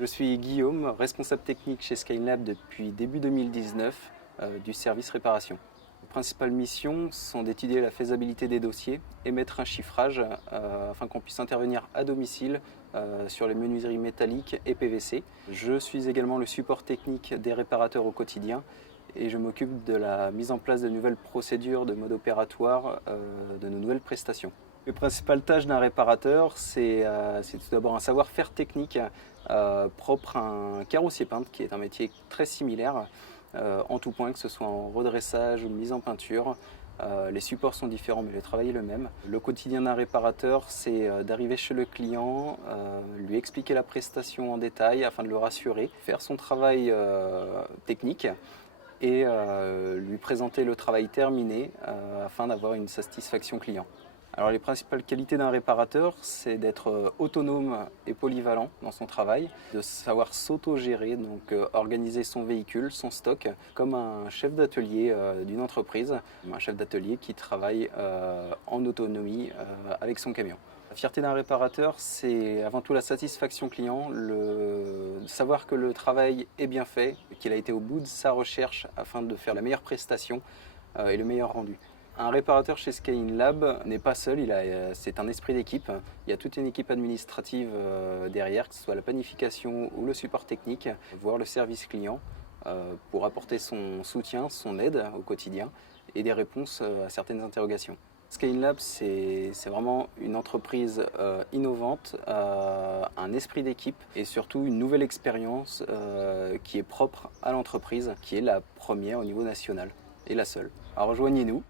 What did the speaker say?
Je suis Guillaume, responsable technique chez Skylab depuis début 2019 du service réparation. Les principales missions sont d'étudier la faisabilité des dossiers, émettre un chiffrage afin qu'on puisse intervenir à domicile sur les menuiseries métalliques et PVC. Je suis également le support technique des réparateurs au quotidien et je m'occupe de la mise en place de nouvelles procédures de mode opératoire de nos nouvelles prestations. Les principales tâches d'un réparateur, c'est tout d'abord un savoir-faire technique propre à un carrossier peintre, qui est un métier très similaire en tout point, que ce soit en redressage ou mise en peinture. Les supports sont différents, mais le travail est le même. Le quotidien d'un réparateur, c'est d'arriver chez le client, lui expliquer la prestation en détail afin de le rassurer, faire son travail technique et lui présenter le travail terminé afin d'avoir une satisfaction client. Alors les principales qualités d'un réparateur, c'est d'être autonome et polyvalent dans son travail, de savoir s'auto-gérer, donc organiser son véhicule, son stock, comme un chef d'atelier d'une entreprise, un chef d'atelier qui travaille en autonomie avec son camion. La fierté d'un réparateur, c'est avant tout la satisfaction client, savoir que le travail est bien fait, qu'il a été au bout de sa recherche afin de faire la meilleure prestation et le meilleur rendu. Un réparateur chez Skylab n'est pas seul, c'est un esprit d'équipe. Il y a toute une équipe administrative derrière, que ce soit la planification ou le support technique, voire le service client, pour apporter son soutien, son aide au quotidien et des réponses à certaines interrogations. Skylab, c'est vraiment une entreprise innovante, un esprit d'équipe et surtout une nouvelle expérience qui est propre à l'entreprise, qui est la première au niveau national et la seule. Alors rejoignez-nous.